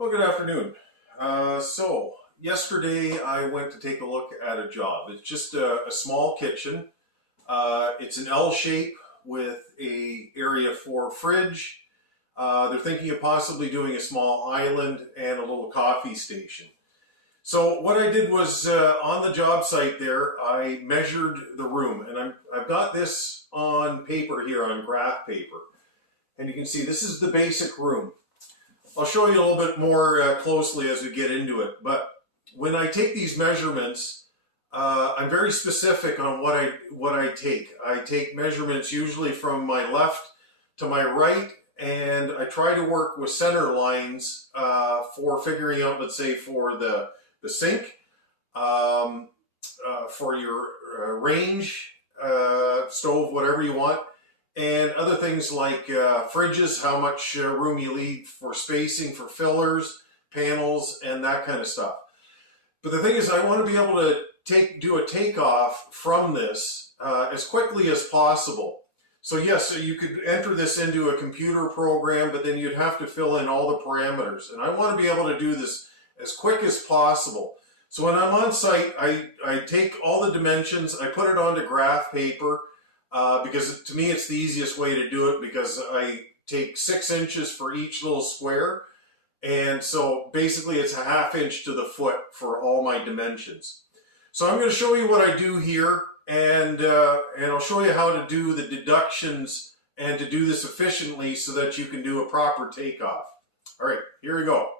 Well, good afternoon. So, yesterday I went to take a look at a job. It's just a small kitchen. It's an L shape with a area for fridge. They're thinking of possibly doing a small island and a little coffee station. So what I did was on the job site there, I measured the room, and I've got this on paper here, on graph paper. And you can see this is the basic room. I'll show you a little bit more closely as we get into it. But when I take these measurements, I'm very specific on what I take. I take measurements usually from my left to my right, and I try to work with center lines for figuring out, let's say, for the sink, for your range, stove, whatever you want. And other things like fridges, how much room you leave for spacing for fillers, panels, and that kind of stuff. But the thing is, I want to be able to do a takeoff from this as quickly as possible. So yes, so you could enter this into a computer program, but then you'd have to fill in all the parameters. And I want to be able to do this as quick as possible. So when I'm on site, I take all the dimensions, I put it onto graph paper, because to me it's the easiest way to do it, because I take 6 inches for each little square, and so basically it's a 1/2 inch to the foot for all my dimensions. So I'm going to show you what I do here, and I'll show you how to do the deductions and to do this efficiently so that you can do a proper takeoff. All right, here we go.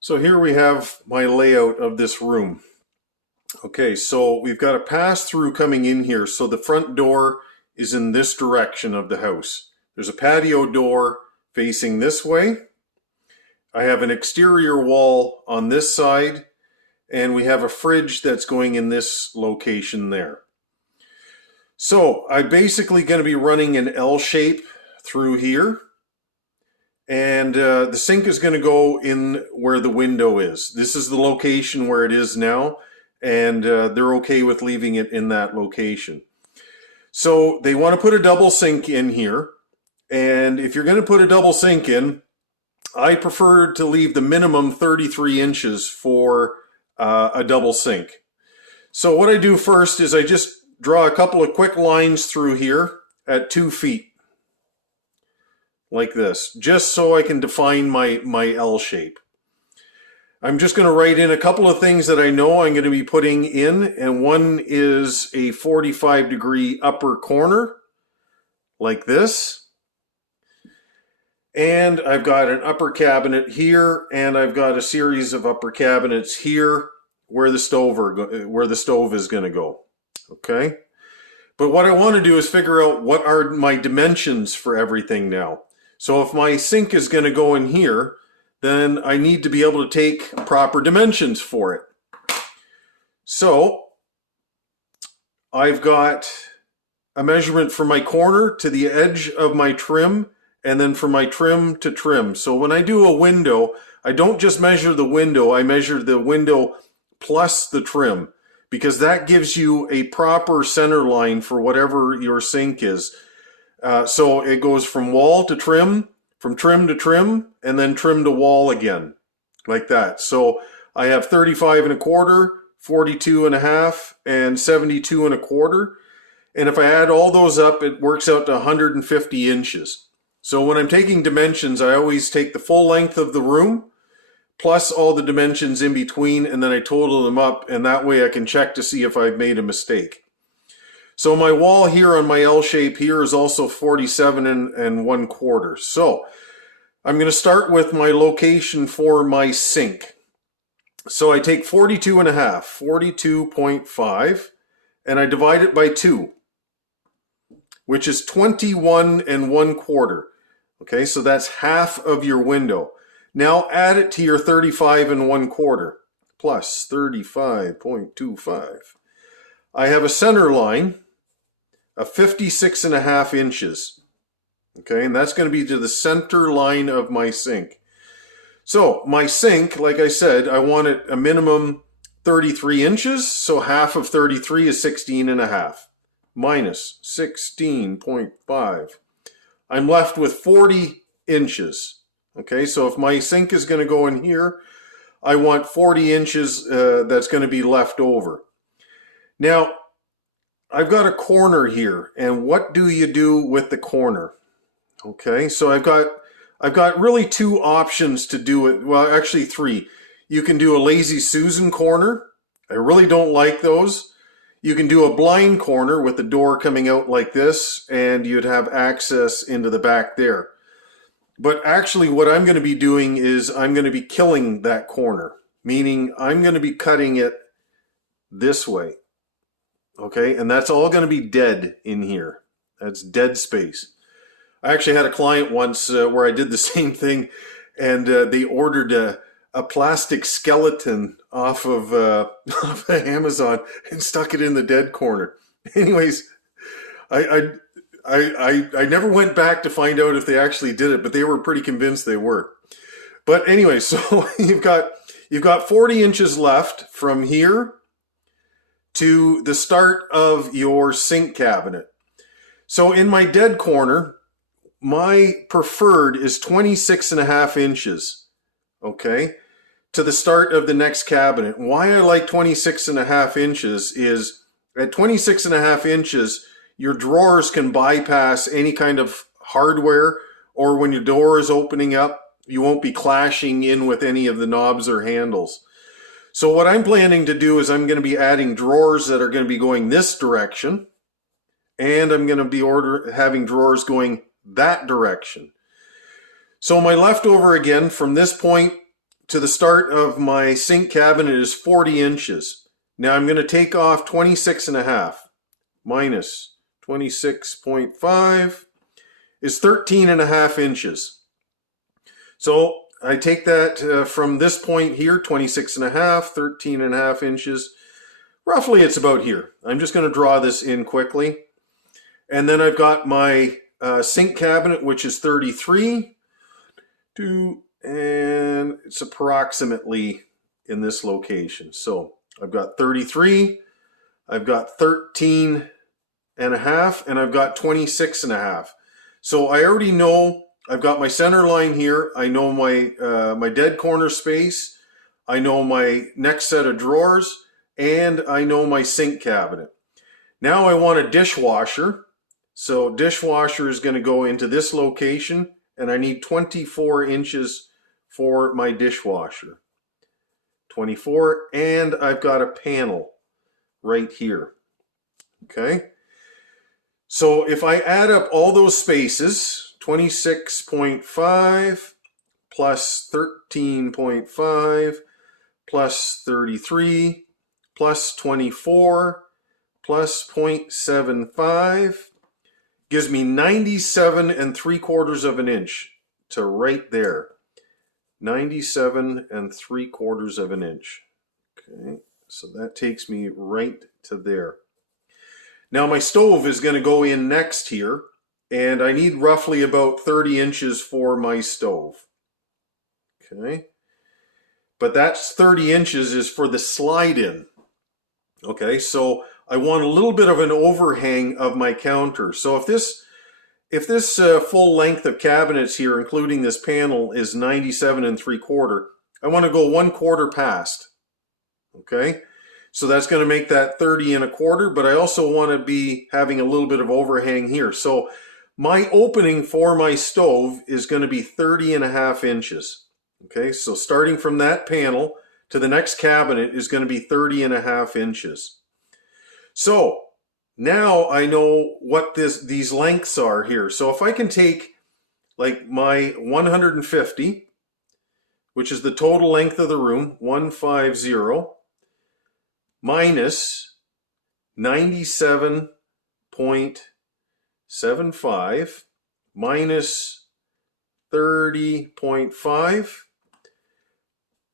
So here we have my layout of this room. Okay, so we've got a pass-through coming in here. So the front door is in this direction of the house. There's a patio door facing this way. I have an exterior wall on this side, and we have a fridge that's going in this location there. So I'm basically going to be running an L shape through here. And the sink is going to go in where the window is. This is the location where it is now, and they're okay with leaving it in that location. So they want to put a double sink in here, and if you're going to put a double sink in, I prefer to leave the minimum 33 inches for a double sink. So what I do first is I just draw a couple of quick lines through here at 2 feet. Like this, just so I can define my L shape. I'm just going to write in a couple of things that I know I'm going to be putting in, and one is a 45-degree upper corner, like this. And I've got an upper cabinet here, and I've got a series of upper cabinets here where the stove is going to go. Okay? But what I want to do is figure out what are my dimensions for everything now. So if my sink is going to go in here, then I need to be able to take proper dimensions for it. So I've got a measurement from my corner to the edge of my trim, and then from my trim to trim. So when I do a window, I don't just measure the window, I measure the window plus the trim, because that gives you a proper center line for whatever your sink is. So it goes from wall to trim, from trim to trim, and then trim to wall again, like that. So I have 35 1/4, 42 1/2, and 72 1/4. And if I add all those up, it works out to 150 inches. So when I'm taking dimensions, I always take the full length of the room, plus all the dimensions in between, and then I total them up, and that way I can check to see if I've made a mistake. So my wall here on my L shape here is also 47 1/4. So I'm going to start with my location for my sink. So I take 42 1/2, 42.5, and I divide it by 2, which is 21 1/4. Okay, so that's half of your window. Now add it to your 35 1/4 plus 35.25. I have a center line of 56 1/2 inches. Okay, and that's going to be to the center line of my sink. So my sink, like I said, I want it a minimum 33 inches, so half of 33 is 16 1/2, minus 16.5. I'm left with 40 inches. Okay, so if my sink is going to go in here, I want 40 inches that's going to be left over. Now, I've got a corner here, and what do you do with the corner? Okay, so I've got really two options to do it. Well, actually three. You can do a lazy Susan corner. I really don't like those. You can do a blind corner with the door coming out like this, and you'd have access into the back there. But actually what I'm going to be doing is I'm going to be killing that corner, meaning I'm going to be cutting it this way. Okay, and that's all going to be dead in here. That's dead space. I actually had a client once where I did the same thing, and they ordered a plastic skeleton off of Amazon and stuck it in the dead corner. Anyways, I never went back to find out if they actually did it, but they were pretty convinced they were. But anyway, so you've got 40 inches left from here to the start of your sink cabinet. So in my dead corner, my preferred is 26.5 inches, okay, to the start of the next cabinet. Why I like 26.5 inches is at 26.5 inches, your drawers can bypass any kind of hardware, or when your door is opening up, you won't be clashing in with any of the knobs or handles. So what I'm planning to do is I'm going to be adding drawers that are going to be going this direction, and I'm going to be having drawers going that direction. So my leftover again from this point to the start of my sink cabinet is 40 inches. Now I'm going to take off 26.5 minus 26.5 is 13.5 inches. So I take that from this point here, 26.5, 13.5 inches. Roughly it's about here. I'm just going to draw this in quickly. And then I've got my sink cabinet, which is 33, and it's approximately in this location. So I've got 33, I've got 13.5, and I've got 26.5. So I already know I've got my center line here. I know my dead corner space. I know my next set of drawers, and I know my sink cabinet. Now I want a dishwasher. So dishwasher is going to go into this location, and I need 24 inches for my dishwasher. 24, and I've got a panel right here. Okay. So if I add up all those spaces, 26.5 plus 13.5 plus 33 plus 24 plus 0.75 gives me 97.75 of an inch to right there. 97.75 of an inch. Okay, so that takes me right to there. Now my stove is going to go in next here, and I need roughly about 30 inches for my stove. Okay, but that's 30 inches is for the slide in. Okay, so I want a little bit of an overhang of my counter. So if this full length of cabinets here, including this panel, is 97.75, I want to go 1/4 past. Okay, so that's going to make that 30.25, but I also want to be having a little bit of overhang here. So my opening for my stove is going to be 30.5 inches. Okay, so starting from that panel to the next cabinet is going to be 30.5 inches. So now I know what these lengths are here. So if I can take like my 150, which is the total length of the room, 150, minus 97.75 minus 30.5,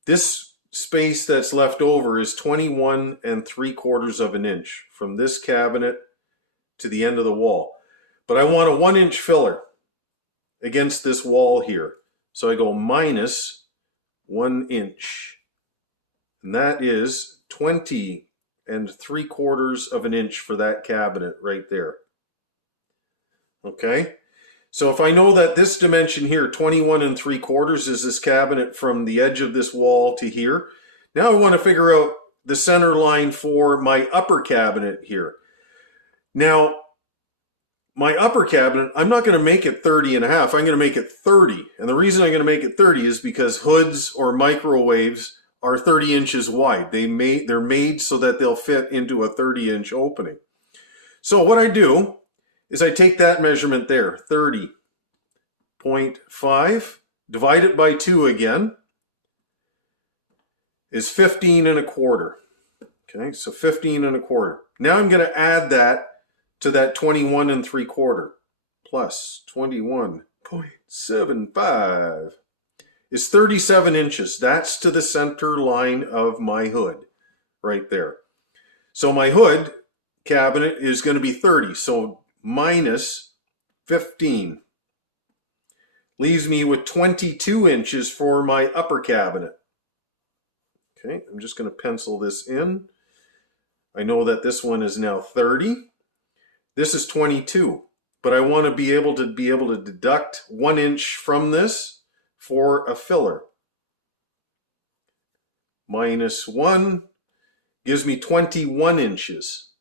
this space that's left over is 21.75 of an inch from this cabinet to the end of the wall. But I want a 1-inch filler against this wall here. So I go minus 1 inch. And that is 20.75 of an inch for that cabinet right there. Okay. So if I know that this dimension here, 21 3/4, is this cabinet from the edge of this wall to here, now I want to figure out the center line for my upper cabinet here. Now, my upper cabinet, I'm not going to make it 30 and a half. I'm going to make it 30. And the reason I'm going to make it 30 is because hoods or microwaves are 30 inches wide. They're made so that they'll fit into a 30-inch opening. So what I do is I take that measurement there, 30.5, divide it by 2 again, is 15 1/4. Okay, so 15 1/4. Now I'm going to add that to that 21 3/4 plus 21.75 is 37 inches. That's to the center line of my hood right there. So my hood cabinet is going to be 30. So minus 15 leaves me with 22 inches for my upper cabinet. Okay, I'm just going to pencil this in. I know that this one is now 30. This is 22, but I want to be able to deduct 1 inch from this for a filler. Minus 1 gives me 21 inches.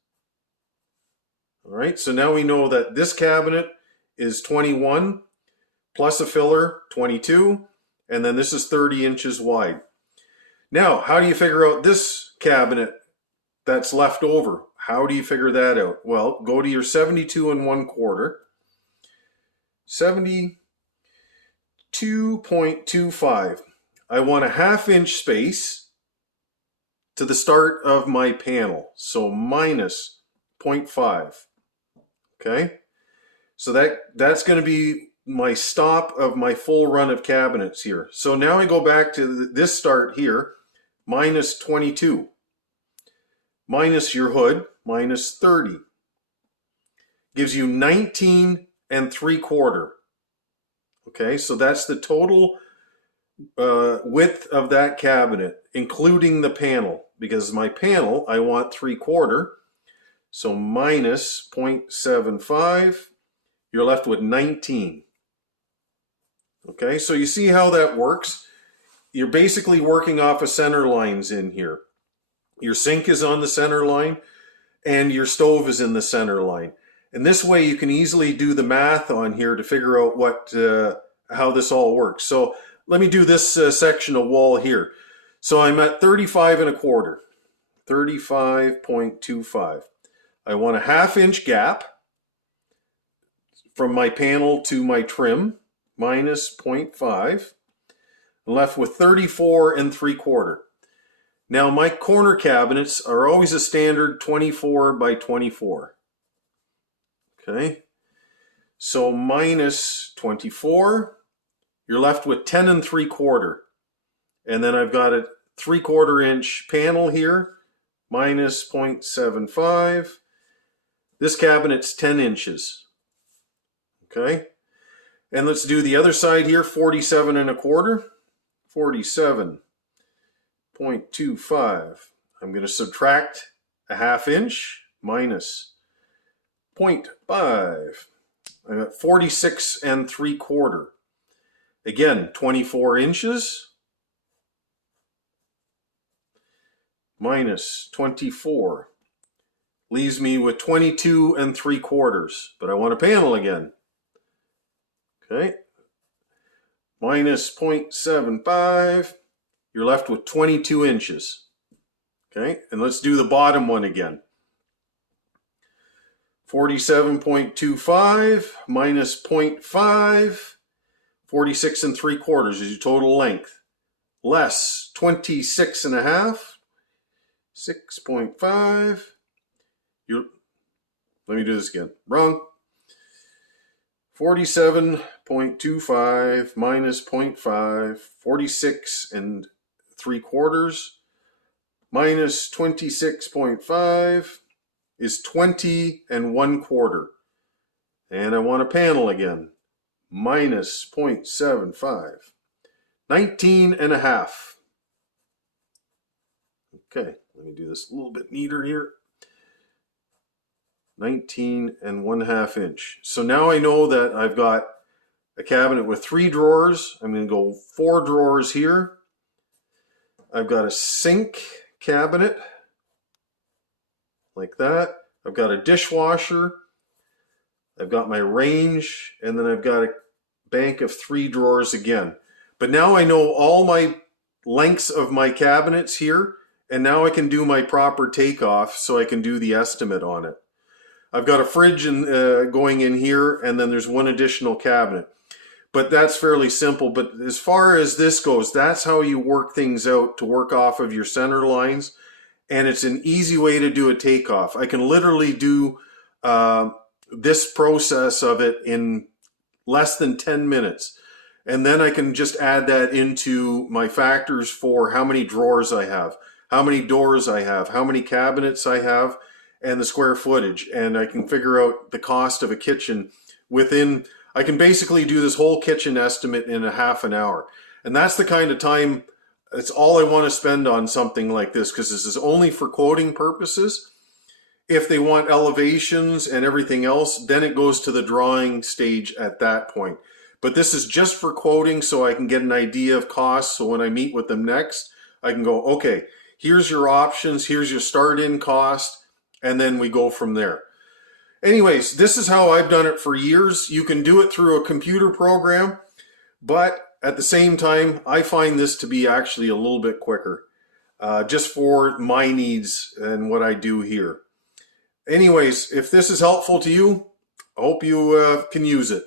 All right, so now we know that this cabinet is 21 plus a filler, 22, and then this is 30 inches wide. Now, how do you figure out this cabinet that's left over? How do you figure that out? Well, go to your 72 1/4, 72.25. I want a 1/2 inch space to the start of my panel, so minus 0.5. Okay, so that's going to be my stop of my full run of cabinets here. So now I go back to this start here, minus 22, minus your hood, minus 30, gives you 19 3/4. Okay, so that's the total width of that cabinet, including the panel, because my panel, I want 3/4, so minus 0.75, you're left with 19. Okay, so you see how that works? You're basically working off of center lines in here. Your sink is on the center line, and your stove is in the center line. And this way you can easily do the math on here to figure out how this all works. So let me do this section of wall here. So I'm at 35 1/4, 35.25. I want a 1/2 inch gap from my panel to my trim, minus 0.5. I'm left with 34 3/4. Now my corner cabinets are always a standard 24 by 24. Okay, so minus 24, you're left with 10 3/4. And then I've got a 3/4 inch panel here, minus 0.75. This cabinet's 10 inches. Okay, and let's do the other side here, 47 1/4, 47.25. I'm going to subtract a 1/2 inch, minus 0.5. I'm at 46 3/4. Again, 24 inches, minus 24. Leaves me with 22 3/4, but I want a panel again. Okay, minus 0.75, you're left with 22 inches. Okay, and let's do the bottom one again. 47.25 minus 0.5, 46 3/4 is your total length. Less 26 1/2, 6.5. Let me do this again. Wrong. 47.25 minus 0.5, 46 3/4 minus 26.5 is 20 1/4. And I want a panel again. Minus 0.75. 19 1/2. Okay, let me do this a little bit neater here. 19 1/2 inch. So now I know that I've got a cabinet with 3 drawers. I'm going to go 4 drawers here. I've got a sink cabinet like that. I've got a dishwasher. I've got my range, and then I've got a bank of 3 drawers again. But now I know all my lengths of my cabinets here, and now I can do my proper takeoff so I can do the estimate on it. I've got a fridge going in here, and then there's 1 additional cabinet. But that's fairly simple. But as far as this goes, that's how you work things out to work off of your center lines. And it's an easy way to do a takeoff. I can literally do this process of it in less than 10 minutes. And then I can just add that into my factors for how many drawers I have, how many doors I have, how many cabinets I have, and the square footage. And I can figure out the cost of a kitchen within, I can basically do this whole kitchen estimate in a half an hour. And that's the kind of time, it's all I want to spend on something like this, because this is only for quoting purposes. If they want elevations and everything else, then it goes to the drawing stage at that point. But this is just for quoting so I can get an idea of costs. So when I meet with them next, I can go, okay, here's your options, here's your start-in cost, and then we go from there. Anyways, this is how I've done it for years. You can do it through a computer program, but at the same time, I find this to be actually a little bit quicker, just for my needs and what I do here. Anyways, if this is helpful to you, I hope you can use it.